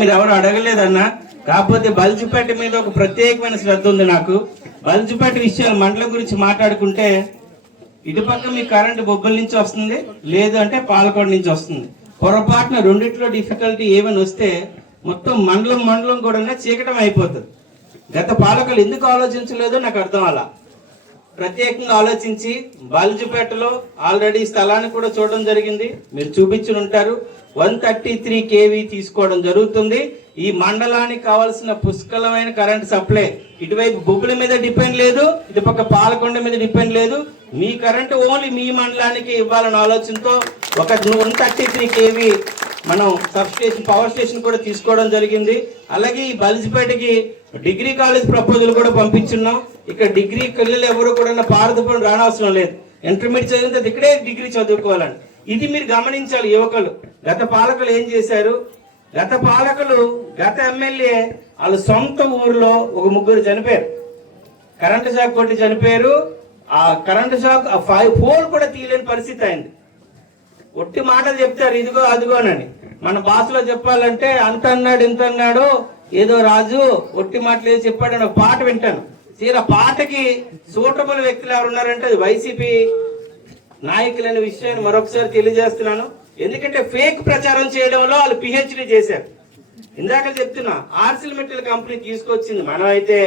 మీరు ఎవరు అడగలేదన్నా, కాకపోతే బల్జుపేట మీద ఒక ప్రత్యేకమైన శ్రద్ధ ఉంది నాకు. బల్జుపేట విషయాలు మండలం గురించి మాట్లాడుకుంటే ఇటుపక్క మీ కరెంటు బొబ్బల నుంచి వస్తుంది, లేదు అంటే పాలకొండ నుంచి వస్తుంది. పొరపాటున రెండిట్లో డిఫికల్టీ ఏమైనా వస్తే మొత్తం మండలం కూడా చీకటం అయిపోతుంది. గత పాలకులు ఎందుకు ఆలోచించలేదో నాకు అర్థం అలా. ప్రత్యేకంగా ఆలోచించి బల్జుపేటలో ఆల్రెడీ స్థలాన్ని కూడా చూడడం జరిగింది, మీరు చూపించి ఉంటారు. 133 kV తీసుకోవడం జరుగుతుంది. ఈ మండలానికి కావాల్సిన పుష్కలమైన కరెంట్ సప్లై ఇటువైపు బొబ్బుల మీద డిపెండ్ లేదు, ఇటుపక్క పాలకొండ మీద డిపెండ్ లేదు. మీ కరెంట్ ఓన్లీ మీ మండలానికి ఇవ్వాలన్న ఆలోచనతో ఒక 133 kV మనం సబ్ స్టేషన్ పవర్ స్టేషన్ కూడా తీసుకోవడం జరిగింది. అలాగే ఈ బల్జిపేటకి డిగ్రీ కాలేజ్ ప్రపోజల్ కూడా పంపించున్నాం. ఇక్కడ డిగ్రీ పిల్లలు ఎవరు కూడా పారదపడం రానవసరం లేదు, ఇంటర్మీడియట్ చదివితే ఇక్కడే డిగ్రీ చదువుకోవాలని. ఇది మీరు గమనించాలి యువకులు. గత పాలకులు ఏం చేశారు? గత పాలకులు, గత ఎమ్మెల్యే వాళ్ళ సొంత ఊర్లో ఒక 3 చనిపోయారు, కరెంటు షాక్ కొట్టి చనిపోయారు. ఆ కరెంటు షాక్ 4 కూడా తీయలేని పరిస్థితి అయింది. ఒట్టి మాటలు చెప్తారు ఇదిగో అదిగోనని. మన భాషలో చెప్పాలంటే అంత అన్నాడు ఇంత అన్నాడు, ఏదో రాజు ఒట్టి మాటలు ఏదో చెప్పాడని ఒక పాట వింటాను. తీరా పాటకి సూటబుల్ వ్యక్తులు ఎవరున్నారంటే అది వైసీపీ నాయకులనే విషయాన్ని మరొకసారి తెలియజేస్తున్నాను. ఎందుకంటే ఫేక్ ప్రచారం చేయడంలో వాళ్ళు పిహెచ్డి చేశారు. ఇందాక చెప్తున్నా, ఆర్సిల్ మెటల్ కంపెనీ తీసుకొచ్చింది, మనం అయితే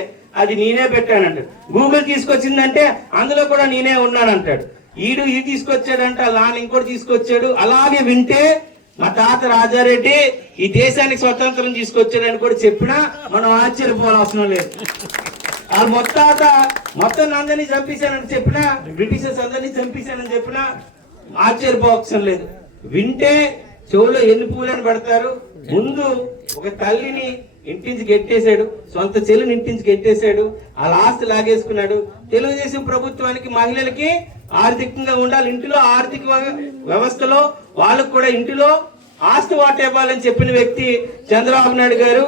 అది నేనే పెట్టానంటాడు. గూగుల్ తీసుకొచ్చిందంటే అందులో కూడా నేనే ఉన్నానంటాడు. ఈడు ఇది తీసుకొచ్చాడంట, లాన్ ఇంకోటి తీసుకొచ్చాడు. అలాగే వింటే మా తాత రాజారెడ్డి ఈ దేశానికి స్వతంత్రం తీసుకొచ్చాడని కూడా చెప్పినా మనం ఆశ్చర్యపోవాల్సిన లేదు. ఆ మొత్తం అందరినీ చంపేశానని చెప్పినా, బ్రిటిషర్స్ అందరినీ చంపేశానని చెప్పినా ఆశ్చర్యపోవసం లేదు. వింటే చెవులో ఎన్ని పూలని పెడతారు. ముందు ఒక తల్లిని ఇంటించి గెట్టేశాడు, సొంత చెల్లిని ఇంటించి గెట్టేశాడు, వాళ్ళ ఆస్తి లాగేసుకున్నాడు. తెలుగుదేశం ప్రభుత్వానికి మహిళలకి ఆర్థికంగా ఉండాలి, ఇంటిలో ఆర్థిక వ్యవస్థలో వాళ్ళకు కూడా ఇంటిలో ఆస్తి వాటా ఇవ్వాలని చెప్పిన వ్యక్తి చంద్రబాబు నాయుడు గారు,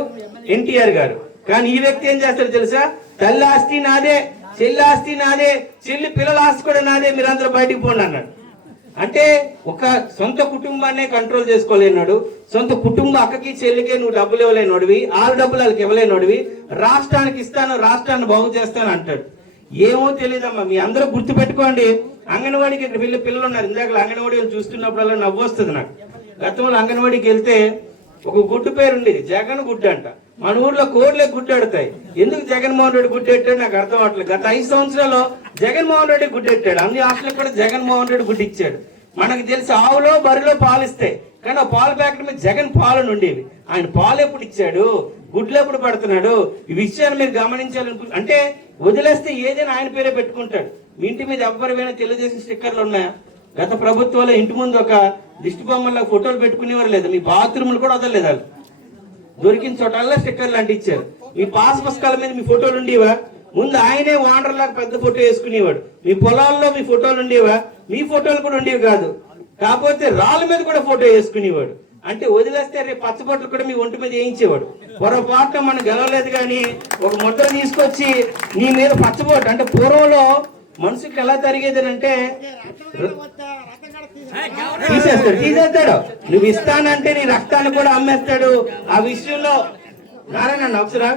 ఎన్టీఆర్ గారు. కానీ ఈ వ్యక్తి ఏం చేస్తాడు తెలుసా? తల్లి ఆస్తి నాదే, చెల్లి ఆస్తి నాదే, చెల్లి పిల్లల ఆస్తి కూడా నాదే, మీరందరూ బయటికి పోండి అన్నాడు. అంటే ఒక సొంత కుటుంబాన్ని కంట్రోల్ చేసుకోలేనాడు. సొంత కుటుంబ అక్కకి చెల్లికే నువ్వు డబ్బులు ఇవ్వలేనోడివి, వాళ్ళ డబ్బులు వాళ్ళకి ఇవ్వలేనోడివి, రాష్ట్రానికి ఇస్తాను, రాష్ట్రాన్ని బాగు చేస్తాను అంటాడు. ఏమో తెలియదమ్మా. మీ అందరూ గుర్తు పెట్టుకోండి. అంగన్వాడికి ఇక్కడ పిల్లలు ఉన్నారు. ఇందాక అంగన్వాడీ చూస్తున్నప్పుడల్లా నవ్వు వస్తుంది నాకు. గతంలో అంగన్వాడికి వెళ్తే ఒక గుడ్డు పేరు ఉండేది, జగన్ గుడ్డు అంట. మన ఊర్లో కోడ్లే గుడ్డెడతాయి. ఎందుకు జగన్మోహన్ రెడ్డి గుడ్డెట్టాడు నాకు అర్థం అవట్లేదు. గత 5 సంవత్సరాల్లో జగన్మోహన్ రెడ్డి గుడ్డెట్టాడు, అన్ని హాస్టల్ కూడా జగన్మోహన్ రెడ్డి గుడ్డు ఇచ్చాడు. మనకు తెలిసి ఆవులో బరిలో పాలు ఇస్తాయి, కానీ ఆ పాల ప్యాకెట్ మీద జగన్ పాలు ఉండేవి. ఆయన పాలు ఎప్పుడు ఇచ్చాడు, గుడ్లు ఎప్పుడు పడుతున్నాడు, ఈ విషయాన్ని మీరు గమనించాలనుకు. అంటే వదిలేస్తే ఏదైనా ఆయన పేరే పెట్టుకుంటాడు. మీ ఇంటి మీద ఎవరివైనా తెలుగుదేశం స్టిక్కర్లు ఉన్నాయా? గత ప్రభుత్వంలో ఇంటి ముందు ఒక దిష్టి బొమ్మల్లో ఫోటోలు పెట్టుకునేవారు లేదు, మీ బాత్రూమ్లు కూడా వదలలేదు. వాళ్ళు దొరికిన చోటల్లా స్టిక్కర్లు అంటించారు. మీ పాస్ పుస్తకాల మీద మీ ఫోటోలు ఉండేవా? ముందు ఆయనే ఓనర్ లాగా పెద్ద ఫోటో వేసుకునేవాడు. మీ పొలాల్లో మీ ఫోటోలు ఉండేవా? మీ ఫోటోలు కూడా ఉండేవి కాదు. కాకపోతే రాళ్ళ మీద కూడా ఫోటో వేసుకునేవాడు. అంటే వదిలేస్తే రేపు పచ్చబొట్లు కూడా మీ ఒంటి మీద వేయించేవాడు. పొరపాటున మనం గెలవలేదు కానీ ఒక ముద్ర తీసుకొచ్చి నీ మీద పచ్చబొట్టు. అంటే పూర్వంలో మనుషుకి ఎలా జరిగేది అంటే తీసేస్తాడు. నువ్వు ఇస్తానంటే నీ రక్తాన్ని కూడా అమ్మేస్తాడు. ఆ విషయంలో నారాయణ అవసరం